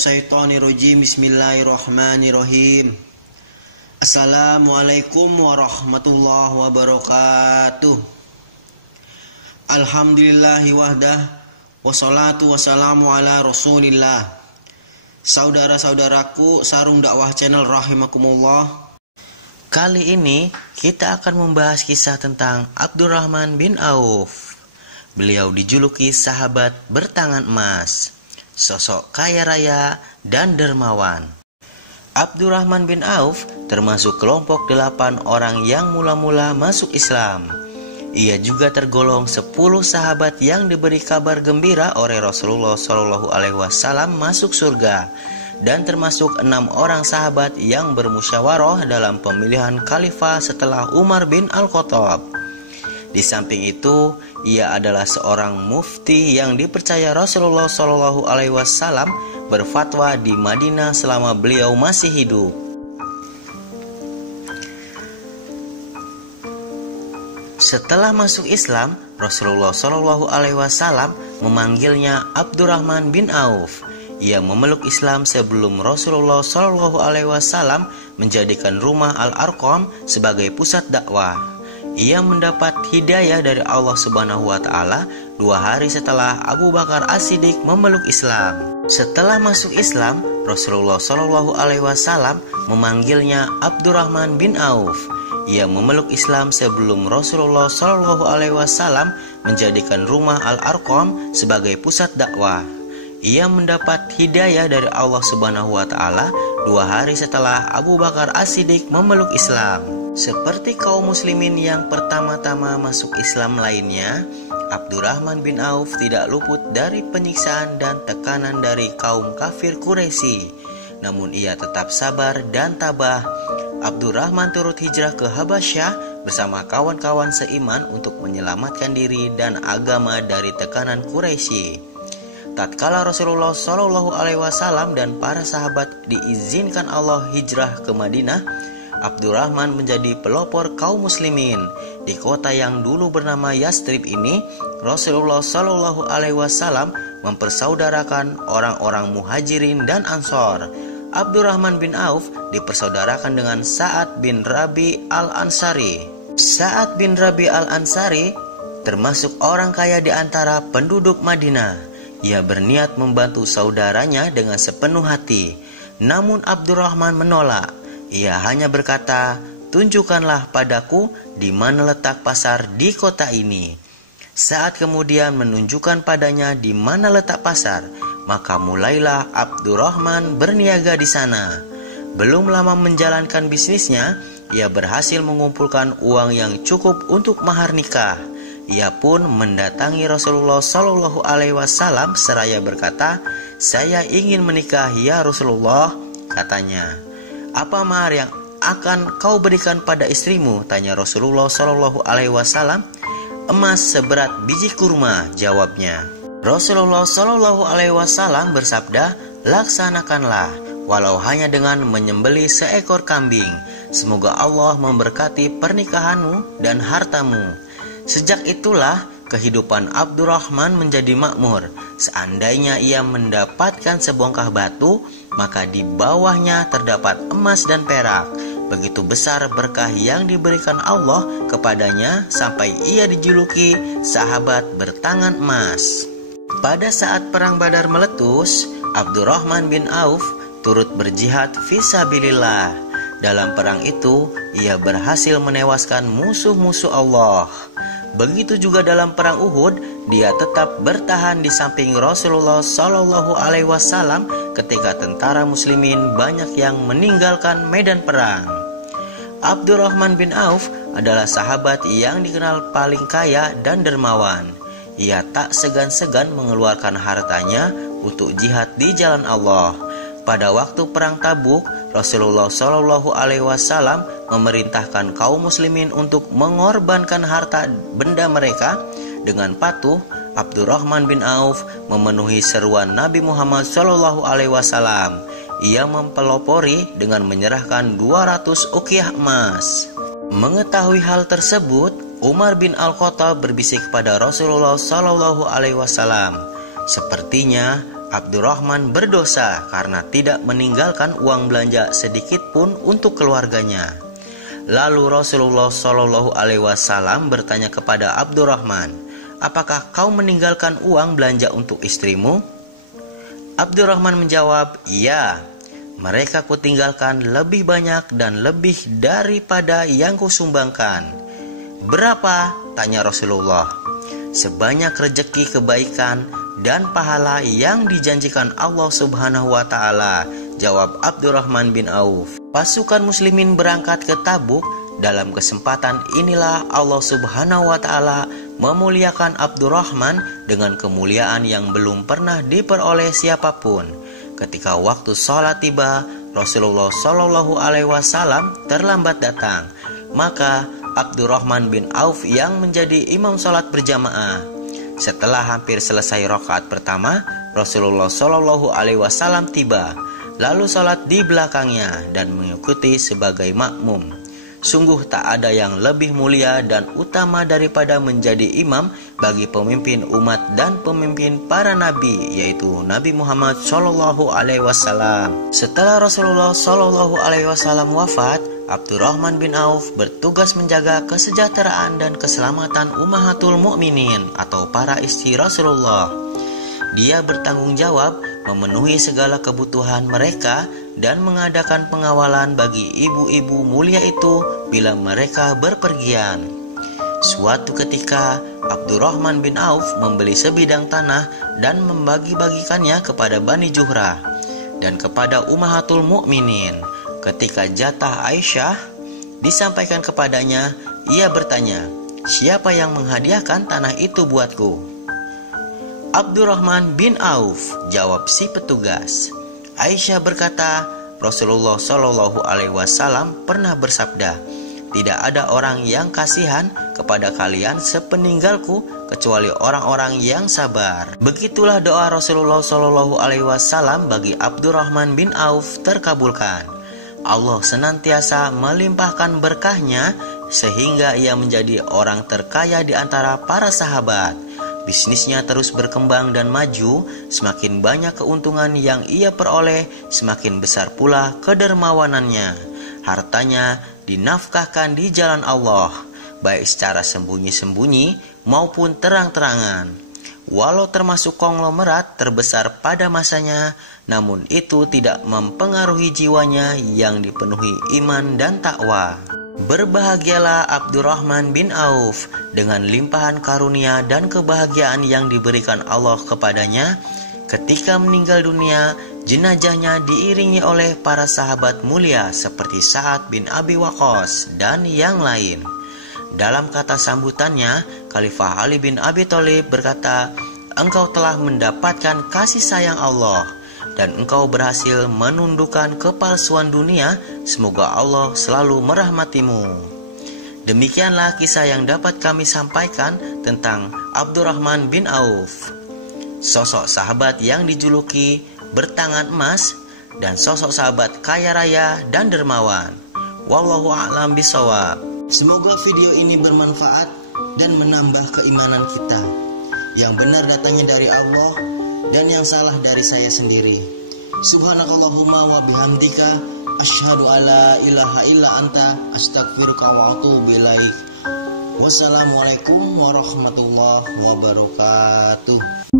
minasyaitonirrajim. Bismillahirrahmanirrahim. Assalamualaikum warahmatullahi wabarakatuh. Alhamdulillahi wahdah, wassalatu wassalamu ala rasulillah. Saudara-saudaraku Sarung Dakwah Channel rahimakumullah. Kali ini kita akan membahas kisah tentang Abdurrahman bin Auf. Beliau dijuluki sahabat bertangan emas, sosok kaya raya dan dermawan. Abdurrahman bin Auf termasuk kelompok 8 orang yang mula-mula masuk Islam. Ia juga tergolong 10 sahabat yang diberi kabar gembira oleh Rasulullah SAW masuk surga, dan termasuk 6 orang sahabat yang bermusyawarah dalam pemilihan khalifah setelah Umar bin Al-Khattab. Di samping itu, ia adalah seorang mufti yang dipercaya Rasulullah SAW berfatwa di Madinah selama beliau masih hidup. Setelah masuk Islam, Rasulullah SAW memanggilnya Abdurrahman bin Auf. Ia memeluk Islam sebelum Rasulullah SAW menjadikan rumah Al-Arqam sebagai pusat dakwah. Ia mendapat hidayah dari Allah Subhanahu wa Ta'ala 2 hari setelah Abu Bakar As-Siddiq memeluk Islam. Setelah masuk Islam, Rasulullah SAW memanggilnya Abdurrahman bin Auf. Ia memeluk Islam sebelum Rasulullah SAW menjadikan rumah Al-Arqam sebagai pusat dakwah. Ia mendapat hidayah dari Allah Subhanahu wa Ta'ala 2 hari setelah Abu Bakar As-Siddiq memeluk Islam. Seperti kaum muslimin yang pertama-tama masuk Islam lainnya, Abdurrahman bin Auf tidak luput dari penyiksaan dan tekanan dari kaum kafir Quraisy. Namun ia tetap sabar dan tabah. Abdurrahman turut hijrah ke Habasyah bersama kawan-kawan seiman untuk menyelamatkan diri dan agama dari tekanan Quraisy. Tatkala Rasulullah SAW dan para sahabat diizinkan Allah hijrah ke Madinah, Abdurrahman menjadi pelopor kaum muslimin. Di kota yang dulu bernama Yastrib ini, Rasulullah SAW mempersaudarakan orang-orang muhajirin dan ansor. Abdurrahman bin Auf dipersaudarakan dengan Sa'ad bin Rabi al-Ansari. Sa'ad bin Rabi al-Ansari termasuk orang kaya di antara penduduk Madinah. Ia berniat membantu saudaranya dengan sepenuh hati. Namun Abdurrahman menolak. Ia hanya berkata, "Tunjukkanlah padaku di mana letak pasar di kota ini." Saat kemudian menunjukkan padanya di mana letak pasar, maka mulailah Abdurrahman berniaga di sana. Belum lama menjalankan bisnisnya, ia berhasil mengumpulkan uang yang cukup untuk mahar nikah. Ia pun mendatangi Rasulullah SAW seraya berkata, "Saya ingin menikah ya Rasulullah," katanya. "Apa mahar yang akan kau berikan pada istrimu?" tanya Rasulullah SAW. "Emas seberat biji kurma," jawabnya. Rasulullah SAW bersabda, "Laksanakanlah, walau hanya dengan menyembelih seekor kambing. Semoga Allah memberkati pernikahanmu dan hartamu." Sejak itulah kehidupan Abdurrahman menjadi makmur. Seandainya ia mendapatkan sebongkah batu, maka di bawahnya terdapat emas dan perak. Begitu besar berkah yang diberikan Allah kepadanya sampai ia dijuluki sahabat bertangan emas. Pada saat perang Badar meletus, Abdurrahman bin Auf turut berjihad fisabilillah. Dalam perang itu, ia berhasil menewaskan musuh-musuh Allah. Begitu juga dalam perang Uhud, dia tetap bertahan di samping Rasulullah SAW ketika tentara muslimin banyak yang meninggalkan medan perang. Abdurrahman bin Auf adalah sahabat yang dikenal paling kaya dan dermawan. Ia tak segan-segan mengeluarkan hartanya untuk jihad di jalan Allah. Pada waktu perang Tabuk, Rasulullah SAW memerintahkan kaum muslimin untuk mengorbankan harta benda mereka. Dengan patuh, Abdurrahman bin Auf memenuhi seruan Nabi Muhammad SAW. Ia mempelopori dengan menyerahkan 200 uqiyah emas. Mengetahui hal tersebut, Umar bin Al-Khattab berbisik kepada Rasulullah SAW, "Sepertinya Abdurrahman berdosa karena tidak meninggalkan uang belanja sedikit pun untuk keluarganya. Lalu Rasulullah Shallallahu Alaihi Wasallam bertanya kepada Abdurrahman, apakah kau meninggalkan uang belanja untuk istrimu? Abdurrahman menjawab, ya, mereka kutinggalkan lebih banyak dan lebih daripada yang kusumbangkan. Berapa? Tanya Rasulullah. Sebanyak rezeki kebaikan dan pahala yang dijanjikan Allah Subhanahu wa Ta'ala, jawab Abdurrahman bin Auf. Pasukan muslimin berangkat ke Tabuk. Dalam kesempatan inilah Allah Subhanahu wa Ta'ala memuliakan Abdurrahman dengan kemuliaan yang belum pernah diperoleh siapapun. Ketika waktu sholat tiba, Rasulullah Shallallahu Alaihi Wasallam terlambat datang. Maka Abdurrahman bin Auf yang menjadi imam sholat berjamaah. Setelah hampir selesai rakaat pertama, Rasulullah Shallallahu Alaihi Wasallam tiba, lalu sholat di belakangnya dan mengikuti sebagai makmum. Sungguh tak ada yang lebih mulia dan utama daripada menjadi imam bagi pemimpin umat dan pemimpin para nabi, yaitu Nabi Muhammad Shallallahu Alaihi Wasallam. Setelah Rasulullah Shallallahu Alaihi Wasallam wafat, Abdurrahman bin Auf bertugas menjaga kesejahteraan dan keselamatan ummahatul mukminin atau para istri Rasulullah. Dia bertanggung jawab memenuhi segala kebutuhan mereka dan mengadakan pengawalan bagi ibu-ibu mulia itu bila mereka berpergian. Suatu ketika Abdurrahman bin Auf membeli sebidang tanah dan membagi-bagikannya kepada Bani Juhrah dan kepada ummahatul mukminin. Ketika jatah Aisyah disampaikan kepadanya, ia bertanya, siapa yang menghadiahkan tanah itu buatku? Abdurrahman bin Auf, jawab si petugas. Aisyah berkata, Rasulullah Shallallahu Alaihi Wasallam pernah bersabda, tidak ada orang yang kasihan kepada kalian sepeninggalku kecuali orang-orang yang sabar. Begitulah doa Rasulullah Shallallahu Alaihi Wasallam bagi Abdurrahman bin Auf terkabulkan. Allah senantiasa melimpahkan berkahnya sehingga ia menjadi orang terkaya di antara para sahabat. Bisnisnya terus berkembang dan maju, semakin banyak keuntungan yang ia peroleh, semakin besar pula kedermawanannya. Hartanya dinafkahkan di jalan Allah, baik secara sembunyi-sembunyi maupun terang-terangan. Walau termasuk konglomerat terbesar pada masanya, namun itu tidak mempengaruhi jiwanya yang dipenuhi iman dan takwa. Berbahagialah Abdurrahman bin Auf dengan limpahan karunia dan kebahagiaan yang diberikan Allah kepadanya. Ketika meninggal dunia, jenazahnya diiringi oleh para sahabat mulia seperti Sa'ad bin Abi Waqqas dan yang lain. Dalam kata sambutannya, Khalifah Ali bin Abi Thalib berkata, engkau telah mendapatkan kasih sayang Allah dan engkau berhasil menundukkan kepalsuan dunia. Semoga Allah selalu merahmatimu. Demikianlah kisah yang dapat kami sampaikan tentang Abdurrahman bin Auf, sosok sahabat yang dijuluki bertangan emas dan sosok sahabat kaya raya dan dermawan. Wallahu a'lam bishawab. Semoga video ini bermanfaat dan menambah keimanan kita. Yang benar datangnya dari Allah dan yang salah dari saya sendiri. Subhanakallahumma wa bihamdika asyhadu alla ilaha illa anta astaghfiruka wa atubu ilaik. Wassalamualaikum warahmatullahi wabarakatuh.